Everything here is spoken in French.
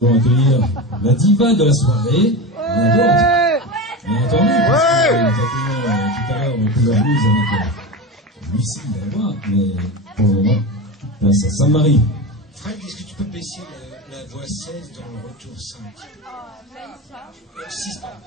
Pour accueillir la diva de la soirée, bien entendu, parce que nous accueillons tout à l'heure en couleur blues avec Lucie d'Alba, mais pour le moment, place à Sainte-Marie. Fred, est-ce que tu peux baisser la voix 16 dans le retour 5 6, pardon.